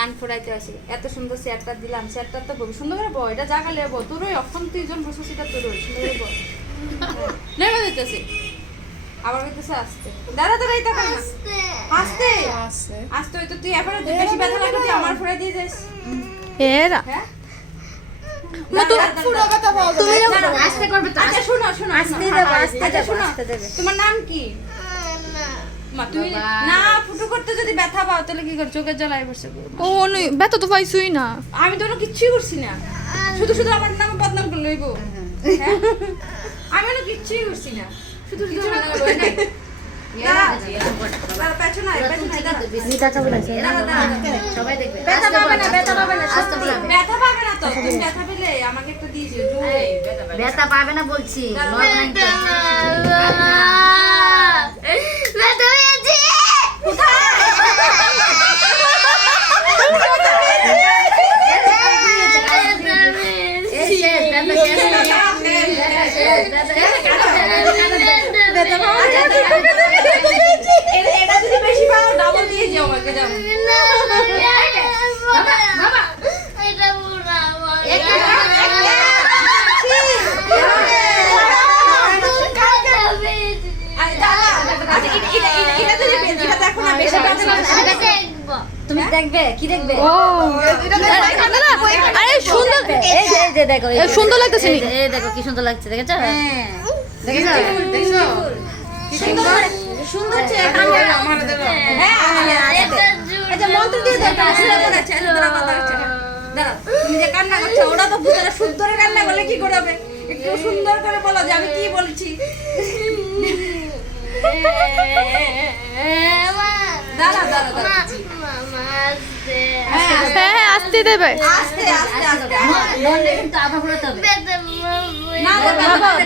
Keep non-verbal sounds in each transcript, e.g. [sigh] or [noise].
কান ফোড়াইতে আসি এত সুন্দর চেয়ারটা দিলাম চেয়ারটা তো বল সুন্দর করে বল এটা জাগালে বল তোরই অক্ষম তুইজন বসে সেটা তোরই সুন্দর করে বল নেমে দিতেছি আবার কইতেছে আসতে দাদা দাদা এই টাকা আসতে আসতে হয়তো তুই এখন বেশি ব্যথা লাগলে তুই আমার ফোড়াই দিয়ে যাস এরা হ্যাঁ তো তো আচ্ছা আচ্ছা। তোমার নাম কি মা না করতে যদি ব্যথা পাও তাহলে কি কর চোখের জ্বালায় বসে ও নই ব্যথা তো পাইছুই না। আমি তো কিচ্ছুই করছি না। শুধু শুধু আমার নামে বদনাম করে লইব হ্যাঁ? আমি কোনো কিচ্ছুই করছি না। শুধু শুধু আমার নামে লই নাই। দাঁড়া, দাঁড়া, পেছনে আয়, পেছনে আয়, দাঁড়া। দাঁড়া, দাঁড়া, দাঁড়া। সবাই দেখবে ব্যথা পাবে না, ব্যথা পাবে না, আস্তে সত্যি। বলাবে। ব্যথা পাবে না তো, তুমি ব্যথা পেলে আমাকে একটা দিয়ে দিও, জোরে। ব্যথা পাবে না বলছি দাঁড়াও, নর্মাল এটা- এটা যদি বেশি পাও, double দিয়ে যেও আমাকে, যাও। আরে দাঁড়া, আচ্ছা, এটা- এটা- এটা- এটা যদি বে- এটা দেখো না, বেশি ব্যথা লাগছে। তুমি দেখবে কি দেখবে এটা আরে এই যে এই যে দেখো সুন্দর লাগতেছে এই দেখো কি সুন্দর লাগছে দেখেছ হ্যাঁ। সুন্দর সুন্দর হ্যাঁ, হ্যাঁ, আচ্ছা মন্ত্র দিয়ে মনে আচ্ছা, আচ্ছা, তুমি যে কান্না করছ ওরা তো বুঝে না কান্না করলে কি করে হবে একটু সুন্দর করে বলো যে আমি কি বলছি দাঁড়াও দাঁড়াও দাঁড়াও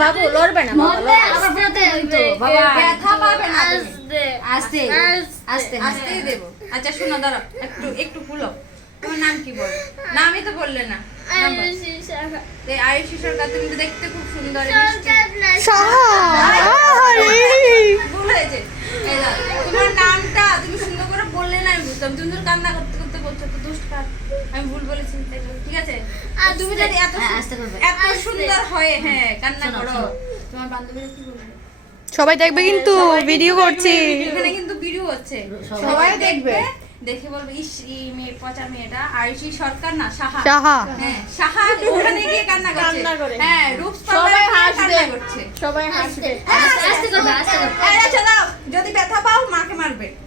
বাবা লড়বে না। আস্তে আস্তে আস্তেই দেবো। আচ্ছা শোনো দাঁড়াও একটু একটু তোমার নাম কি বলো? নামই তো বললে না। আয়ুষী সরকার তুমি তো দেখতে খুব সুন্দর ভুল হয়েছে। তোমার নামটা তুমি সুন্দর করে বললে না আমি বুঝতাম। তুমি কান্না করতে করতে বলছো তো দুষ্ট কার আমি ভুল বলেছি ঠিক আছে? আর তুমি যদি এত হ্যাঁ। এত সুন্দর হয়ে হ্যাঁ কান্না করো। তোমার বান্ধবীরা কি বলবে? সবাই দেখবে কিন্তু ভিডিও করছি। এখানে কিন্তু ভিডিও হচ্ছে। সবাই দেখবে দেখে বলবে ইস এই মেয়ে পচা মেয়েটা। আয়ুষী সরকার না সাহা। সাহা। হ্যাঁ সাহা ওখানে গিয়ে কান্না করছে। কান্না করে। হ্যাঁ রূপ সবাই হাসবে। করছে। সবাই হাসবে। আস্তে আস্তে করবে আস্তে করবে। এই, আচ্ছা দাও যদি ব্যথা পাও মাকে মারবে [laughs]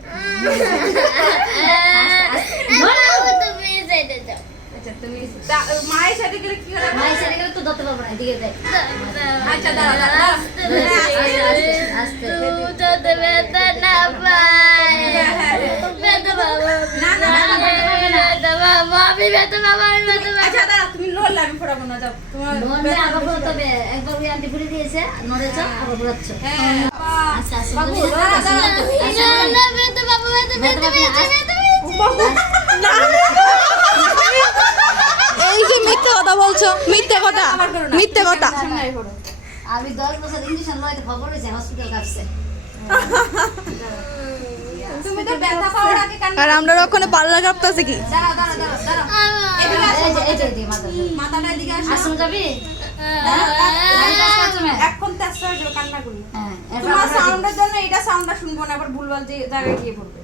আচ্ছা তুমি তা- মায়ের সাথে গেলে কি হবে মায়ের সাথে গেলে তো ধরতে পারব না এদিকে দেখ। আচ্ছা দাঁড়া দাঁড়া। হ্যাঁ, আস্তে, আস্তে। আস্তে। আস্তে হ্যাঁ, হ্যাঁ, হ্যাঁ। না, না, না, আচ্ছা দাঁড়া তুমি লড়লে আমি ফোড়াবো না যাও। তোমার নড়লে আবার বেশি হবে। একবার ওই আন্টি ফুলে দিয়েছে নড়েছ আবার হ্যাঁ আস্তে আস্তে বাবু, দাঁড়া, দাঁড়া। ব্যথা পাবে না, আস্তে- এই যে মিথ্যে কথা বলছো মিথ্যে কথা। মিথ্যে কথা। আমি দশ বছর ইঞ্জেকশন লইতে খবর হইছে হসপিটাল কাছে তুমি তো ব্যথা পাওয়ার আগে কান্না আর আমরা ওখানে পাল্লা কাঁপতেছি কি দাঁড়াও দাঁড়াও দাঁড়াও দাঁড়াও এই যে এই যে মাথা মাথাটা এদিকে আসুন যাবি গাড়ি কাজ করছ না? এখন তেজ হয়ে যাবে কান্না করলে হ্যাঁ, এরপর তোমার সাউন্ডের জন্য এটা সাউন্ডটা শুনব না আবার ভুলভাল যে জায়গায় গিয়ে পড়বে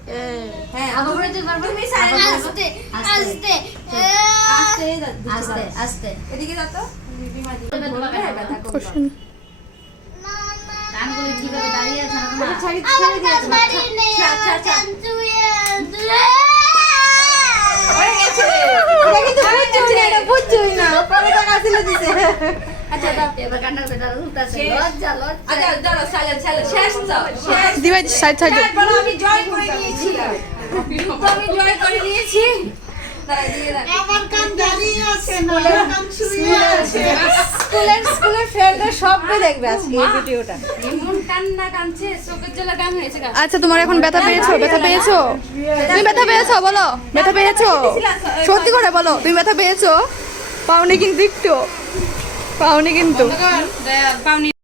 হ্যাঁ আবার ফোরাতে পারবে? তুমি silent আবার আস্তে আস্তে আস্তে আস্তে এদিকে যাও তো বিমা দিকে ব্যথা করবে কানগুলো কীভাবে দাঁড়িয়ে আছে না তোমার? ছাড়ি দিয়েছে আচ্ছা আচ্ছা হয়ে আচ্ছা দাও এবার কান্না করে দাঁড়াও, দিবাই সাইড সাইড আমি জয় করে নিয়েছি। আমি জয় করে নিয়েছি। আচ্ছা তোমার এখন ব্যথা পেয়েছ ব্যথা পেয়েছ? তুমি ব্যথা পেয়েছ বলো ব্যথা পেয়েছ? সত্যি করে বলো তুমি ব্যথা পেয়েছ? পাওনি কিন্তু একটু পাওনি কিন্তু। পাওনি।